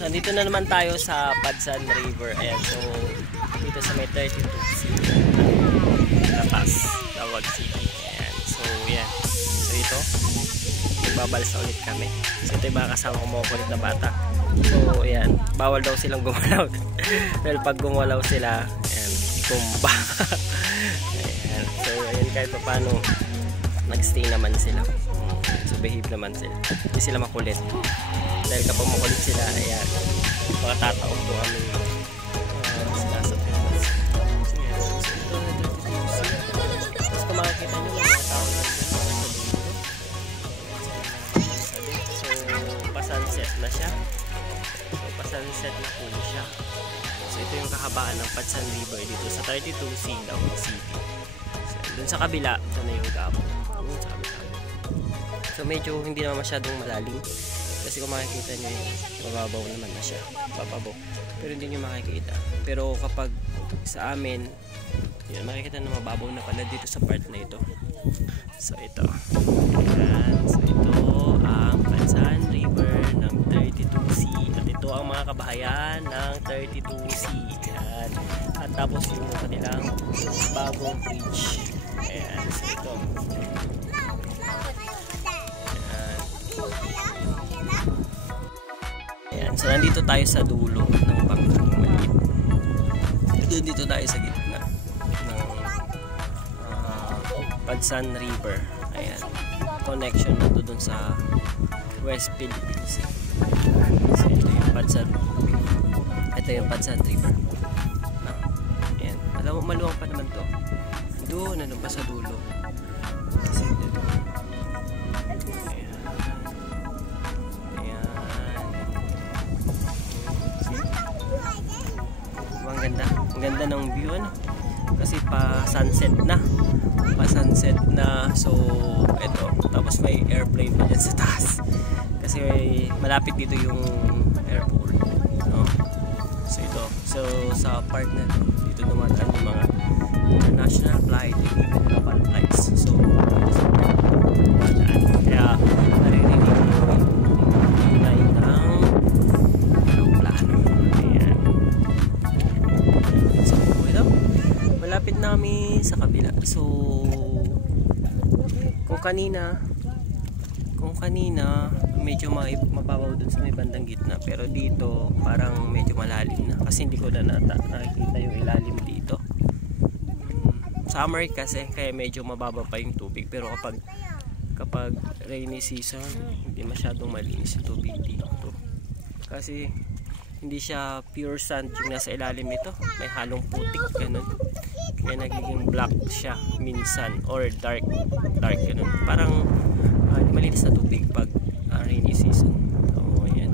So, andito na naman tayo sa Padsan River. Ayan, so, dito sa may 32C. Lapas, Tawag City. Ayan, so, yan. So, ito, magbabalsa ulit kami. So, ito yung mga kasama ko mga kulit na bata. So, ayan, bawal daw silang gumalaw. Dahil pag gumalaw sila, ayan, tumba. Ayan, so, ayan, kahit pa paano, nagstay naman sila. So, behave naman sila. Hindi sila makulit. Dahil kapag makulit sila, ayan, mga tataog doon kami sinasapin. So, yan. So, ito na 32C. Tapos kung makikita nyo, mga tao na so, pasunset na siya. So, pasunset na po siya. So, ito yung kahabaan ng Padsan River dito sa 32C Tawag City. So, dun sa kabila, ito na yung gabo. So, medyo hindi naman masyadong malalim. Kasi kung makikita nyo yun, mababaw naman na siya. Bababaw. Pero hindi nyo makikita. Pero kapag sa amin, yun, makikita na mababaw na pala dito sa part na ito. So, ito. Ayan. So, ito ang Padsan River ng 32C. At ito ang mga kabahayan ng 32C. Ayan. At tapos yung kanilang bagong bridge. Ayan. So, ito. Ayan, so nandito tayo sa dulo ng bangkang maliit. Dito tayo sa gitna ng Padsan River. Ayan, connection na to dun sa West Philippines. So ito yung Padsan. Ito yung Padsan River. Ayan, alam mo maluwang pa naman to. Doon, ano pa sa dulo. Kasi ang ganda ng view, ano? Kasi pa sunset na, so eto, tapos may airplane pa dyan sa taas kasi malapit dito yung airport, no? So ito, so sa part na dito dumadaan yung mga international flight, local flights, so kaya naririnig yung ingay ng plano. Ayan. So ito, malapit namin sa kabila. So kung kanina medyo mababaw dun sa may bandang gitna, pero dito parang medyo malalim na kasi hindi ko na nakikita yung ilalim dito. Summer kasi kaya medyo mababa pa yung tubig, pero kapag rainy season hindi masyadong malinis yung tubig dito kasi hindi siya pure sand yung nasa ilalim nito, may halong putik, ganun. Kaya nagiging black siya minsan or dark ganun. Parang malinis na tubig pag rainy season. So ayan.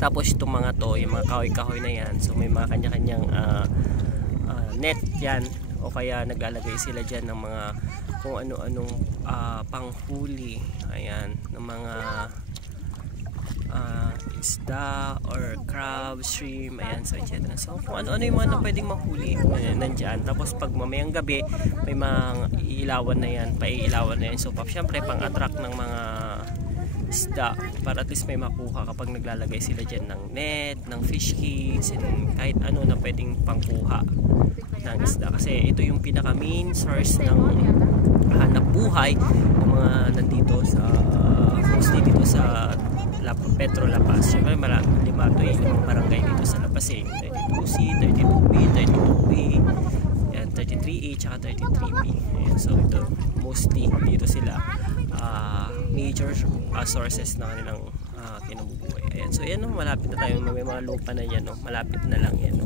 Tapos itong mga to, yung mga kahoy-kahoy na yan, so may mga kanya-kanyang net yan, o kaya naglalagay sila dyan ng mga kung ano-anong panghuli, ayan, ng mga isda or crab, shrimp, ayan, so etc. So kung ano-ano yung mga na pwedeng mahuli, nandyan. Tapos pag mamayang gabi may mga iilawan na yan, paiilawan na yan. So syempre pang attract ng mga isda para at least may makuha kapag naglalagay sila dyan ng net, ng fish cage, and kahit ano na pwedeng pangkuha ng isda. Kasi ito yung pinaka main source ng hanap buhay ng mga nandito sa mostly dito sa Petro La Paz. Siyempre lima to yung barangay dito sa La Paz, 32C, 32B, 32B, yan, 33A, tsaka 33B. Ayan, so ito mostly dito sila major sources na kanilang kinabubuhay. Ayan, so yan, malapit na tayo, may mga lupa na yan, malapit na lang yan.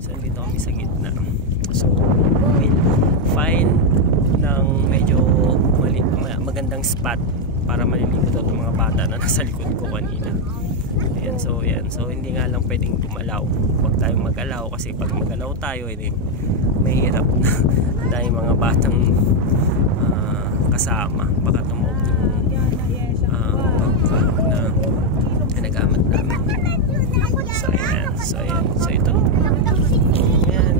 So dito kami sa gitna. So we'll find ng medyo magandang spot para maliligo daw itong mga bata na nasa likod ko kanina. Ayan, so hindi nga lang pwedeng gumalaw. Huwag tayong mag-alaw kasi pag mag-alaw tayo, mahirap na. Ang dahil mga batang kasama, baka tumawag yung na nag-amat namin. So ito.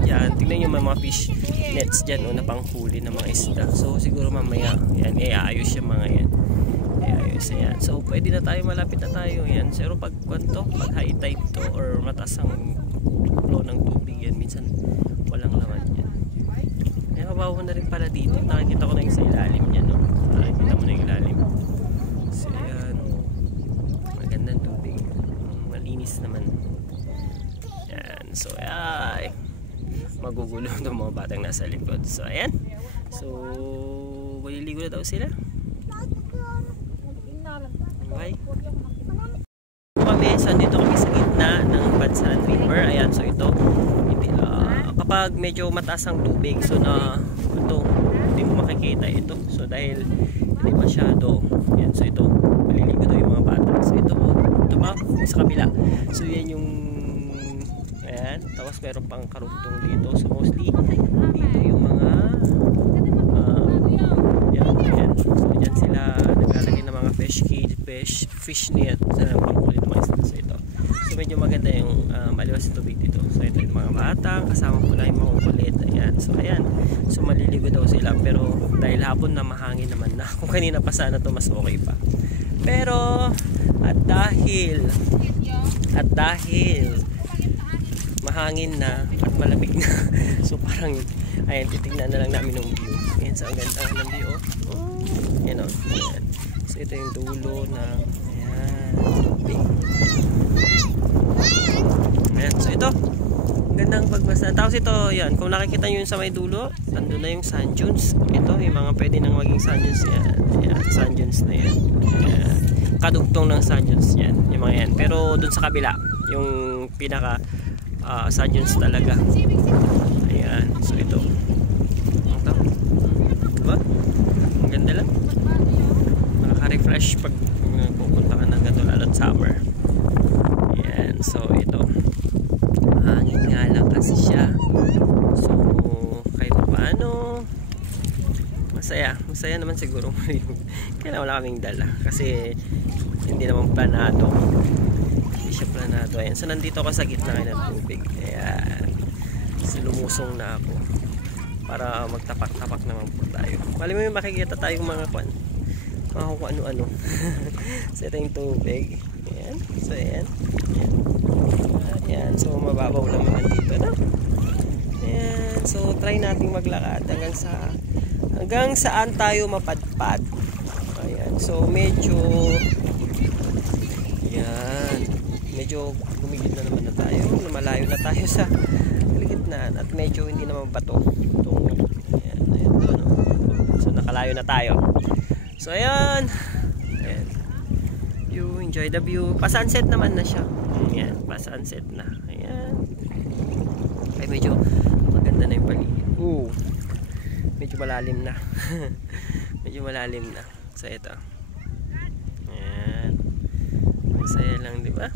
Yan, tingnan nyo mga fish nets dyan, na panghuli ng mga isda. So siguro mamaya yan, ayos yung mga yan. ayos. Ayan. So pwede na tayo, malapit na tayo. Ayan. Pero pag high tide to or mataas ang flow ng tubig yan, minsan walang laman yan. Ayan, mabaho na rin pala dito. Nakikita ko na yung sa ilalim yan, no? Nakikita mo na yung ilalim. So ayan, magandang tubig, malinis naman. Ayan. So ay, magugulo ng mga batang nasa likod. So ayan, so maliligo na daw sila. Okay. So dito kami sa gitna ng Bansan River. Ayan, so ito kapag medyo mataas ang tubig, so na ito hindi mo makikita ito. So dahil hindi masyado, ayan, so ito maliligo daw yung mga bata. So ito pa sa kabila. So yan yung ayan, tapos meron pang karugtong dito. So mostly dito yung mga yan. So dyan sila naglalagay ng mga fish net sa pangkulit ng mga isda. So ito, so medyo maganda yung maliwas ito dito. So ito yung mga bata, kasama ko na yung mga kulit. Ayan, so ayan, so maliligo daw sila, pero dahil hapon na mahangin naman na. Kung kanina pa sana to mas okay pa, pero at dahil mahangin na at malamig na, so parang ayan, titignan na lang namin yung view. Ayan, so ang ganda ng view. Ayan, o. Ayan. So ito yung dulo ng ayan. Ayan, so ito gandang pagbasa. Tapos ito, yan, kung nakikita nyo yun sa may dulo, nandun na yung sand dunes. Ito, yung mga pwede nang maging sand dunes yan. Ayan, sand dunes na yan. Ayan. Kadugtong ng sand dunes yan, yung mga yan. Pero dun sa kabila, yung pinaka sand dunes talaga. Ayan, so ito diba? Ang ganda lang, nakaka-refresh pag pupunta ka ng ganito, lalo't summer. Ayan, so ito hangin nga lang kasi siya, so kahit paano masaya naman siguro. Kaya wala kaming dala kasi hindi naman planado, hindi siya planado. Ayan, so nandito ako sa gitna ng tubig. Ayan, so lumusong na ako para magtapak-tapak naman po tayo. Mali mo yung makikita tayong mga kung ano-ano. So ito yung tubig. Ayan, so ayan. Ayan, so mababaw lang naman dito, no? Ayan, so try nating maglakad hanggang saan tayo mapadpad. Ayan, so medyo gumigit na naman na tayo, lumalayo na tayo sa gitna at medyo hindi naman bato itong, ayan, ito, no? So nakalayo na tayo. So ayan, you enjoy the view. Pa-sunset naman na siya. Ayan, pa-sunset na. Ayan, ay medyo maganda na yung paligid. Medyo malalim na. Medyo malalim na. So ito, ayan, masaya lang, di ba?